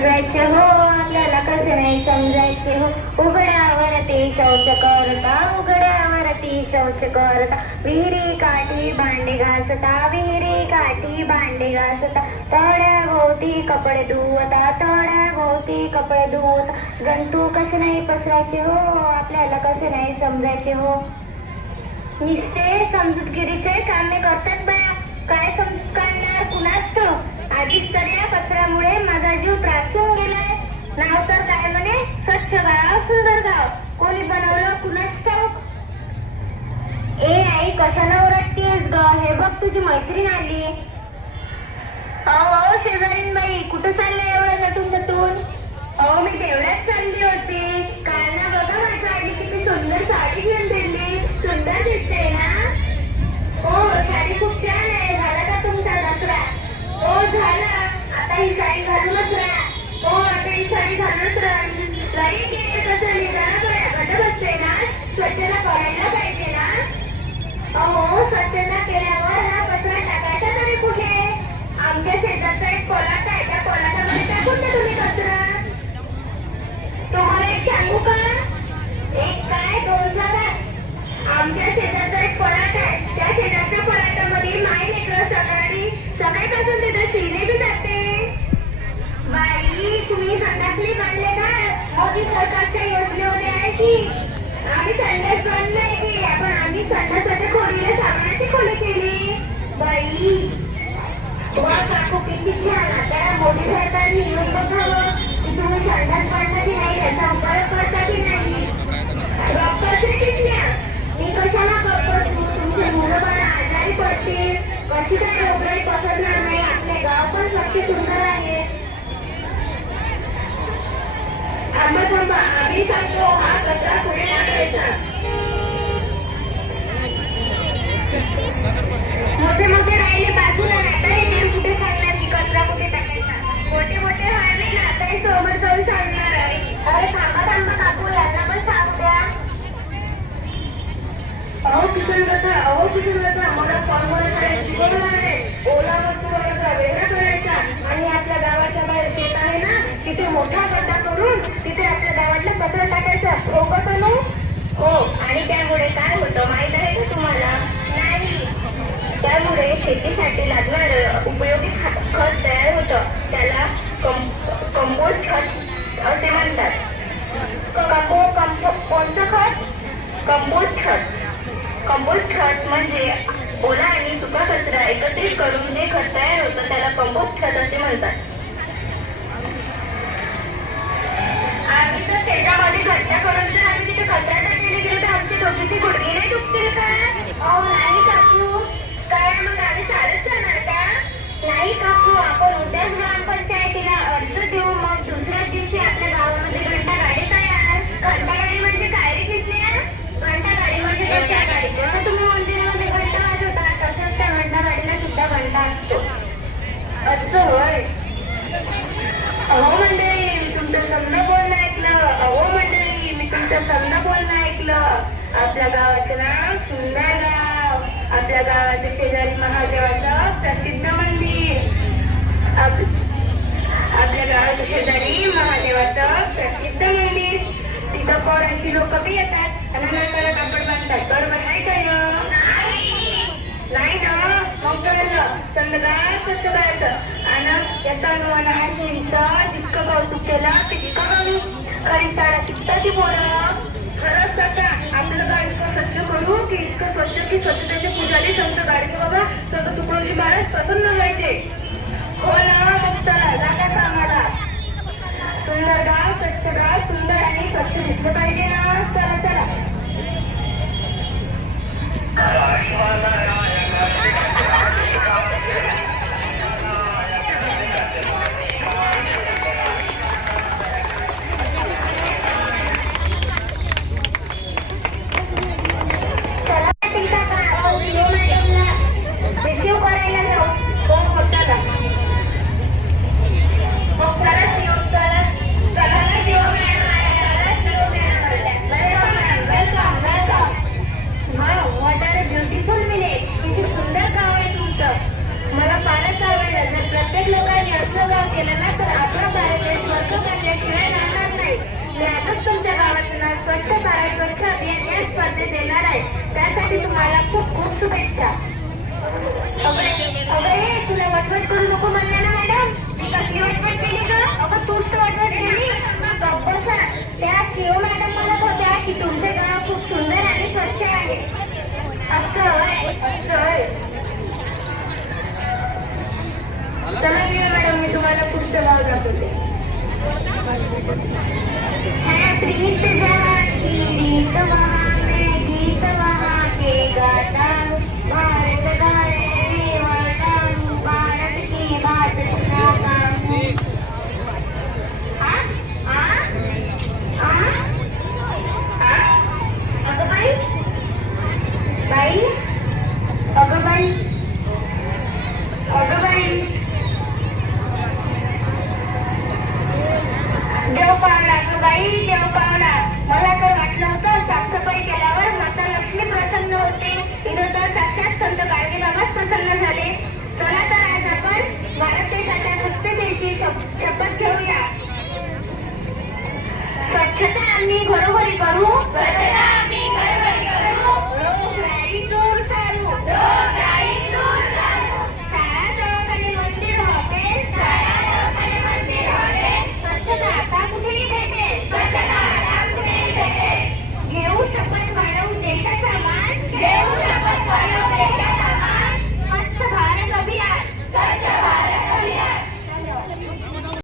समजायचे हो, आपल्याला कसे नाही समजायचे हो. उघड्यावरती शौच करता, उघड्यावरती शौच करता, विहिरी काठी भांडे घासता, विहिरी काठी भांडे घासता, तळ्याभोवती कपडे धुवता, तळ्याभोवती कपडे धुवता. जंतू कसे नाही पसरायचे हो, आपल्याला कसे नाही समजायचे हो. निस्ते समजूतगिरीचे कामे करतात बाया, काय समजूत काढणार कुणास ठाऊक. आधीच तर या कचऱ्यामुळे माझा जीव त्रासून गेलाय. नाव तर काय म्हणे, स्वच्छ गाव सुंदर गाव, कोणी बनवलं कुणास ठाऊक. ए आई, कशाला ओरडतेस ग, हे बघ तुझी मैत्रीण आली. अहो शेजारीन बाई, कुठं चाललंय एवढं नटून नटून. अहो मी तेवढ्याच चालली होती, काय ना बघा माझ्या आईने किती सुंदर साडी घेऊन दिली, सुंदर दिसते ना. हो साडी खूप छान आहे. झाला का तुमचा दसरा? हो झाला, आता ही साडी घालूनच राहा. हो आता ही साडी घालूनच राहा. लाईट येते कसं निघाला घट बसते ना, स्वच्छता करायला पाहिजे ना. अहो स्वच्छता केल्यावर हा कचरा टाकायचा तरी कुठे? आमच्या शेजारचा एक कोलाट आहे, त्या कोलाटामध्ये टाकून द्या तुम्ही कचरा. तुम्हाला एक सांगू का, एक काय दोन जागा. आमच्या शेजारचा एक कोलाट आहे, त्या शेजारच्या कोलाटामध्ये माय लेकरं सकाळपासून तिथे शिरले जाते. बाई तुम्ही संडासली बांधले का? मोदी सरकारच्या योजनेमध्ये आहे की आम्ही संडास बंद नाही केली, पण आम्ही संडासाच्या खोलीला साबणाची खोली केली. बाई वा काकू किती छान. आता मोदी सरकारने येऊन बघावं की तुम्ही संडास बांधता की नाही, याचा उपयोग करता की नाही. डॉक्टरचे किटल्या मी कशाला करतो, तुमचे मुलं बाळा आजारी पडतील, कशी काय रोगराई पसरणार नाही. आपले गाव पण स्वच्छ सुंदर आहे. आम्हा थांबा, आम्ही सांगतो हा कचरा पुढे टाकायचा. मोठे मोठे राहिले बाजूला, आता हे कुठे सांगणार की कचरा कुठे टाकायचा. मोठे मोठे राहिले ना, आता हे समोर जाऊन सांगणार आहे. अरे थांबा थांबा काकू, यांना पण सांगू द्या. अहो किचन कचरा मला फॉर्मवर करायची बरोबर आहे. ओला वस्तू वगैरे वेगळा करायचा आणि आपल्या गावाच्या बाहेर शेत आहे ना, तिथे मोठा गड्डा करून तिथे आपल्या गावातला कचरा टाकायचा. हो आणि त्यामुळे काय होतं माहित आहे का तुम्हाला? नाही, त्यामुळे शेतीसाठी लागणार उपयोगी खत तयार होतं, त्याला कंपोस्ट खत असे म्हणतात. कोणतं खत? कंपोस्ट खत. कंपोस्ट खत म्हणजे ओला आणि सुका कचरा एकत्रित करून जे खत तयार होतं त्याला कंपोस्ट खत असे म्हणतात. आम्ही तर शेतामध्ये खड्डा करून जर आम्ही तिथे कचरा टाकायला गेलो तर आमची डोक्याची गुडघे नाही दुखतील का? अहो नाही काकू, काय मग आम्ही चालत जाणार का? नाही काकू, आपण उद्याच ग्रामपंचायतीला अर्ज देऊ, मग दुसऱ्याच दिवशी आपल्या गावामध्ये घंटा गाडी तयार. घंटा गाडी म्हणजे काय रे घेतल्या? घंटा गाडी म्हणजे कशा गाडी? जसं तुम्ही मंदिरामध्ये घंटा वाजवता तसंच त्या घंटा गाडीला सुद्धा घंटा असतो. असं होय. अहो मंडळी, तुमचं समजा बोलणं ऐकलं. अहो मंडळी, मी तुमचं समजा बोलणं ऐकलं. आपल्या गावाचं नाव सुंदर गाव, आपल्या गावाच्या शेजारी महादेवाचं प्रसिद्ध मंदिर. आपल्या गावाच्या शेजारी महादेवाचं प्रसिद्ध मंदिर. तिथं पोरांची लोक बी येतात आणि नंतर कापड बांधतात. बरोबर आहे काय ना? नाही ना, मग कळलं. संध्याकाळ स्वच्छ करायचं आणि याचा अनुमान आहे जितकं कौतुक केलं तितकं कमी. काही शाळा शिकताची पोरं खरंच का आपलं गाव इतकं स्वच्छ करू की इतकं स्वच्छ की स्वच्छतेचे पुजारी संत गाडी बघा सगळं तुकडोजी महाराज प्रसन्न व्हायचे. हो ना, मग चला जागा कामाला. सुंदर गाव, स्वच्छ गाव, सुंदर आणि स्वच्छ दिसलं पाहिजे ना. चला चला. What are a beautiful village. मध्ये देणार आहे. त्यासाठी तुम्हाला खूप खूप शुभेच्छा. अगं हे तुला वटवट करू नको म्हणले ना मॅडम. मी कसली वटवट केली ग? अगं तूच तर वटवट केली. त्या शिव मॅडम म्हणत होत्या की तुमचे गाव खूप सुंदर आणि स्वच्छ आहे. चला मॅडम मी तुम्हाला पुढचं गाव दाखवते. प्रीत जाती रीत वहाँ मैं गीत वहाँ के गाता हूँ. भारत गाए गाता हूँ, भारत की बात सुनाता हूँ. अगं बाई बाई अगं बाई अगं बाई देव पावला ग बाई देव पावला. मला तर वाटलं होतं साफसफाई केल्यावर माता लक्ष्मी प्रसन्न होते. इथं तर साक्षात संत गाडगे बाबाच प्रसन्न झाले.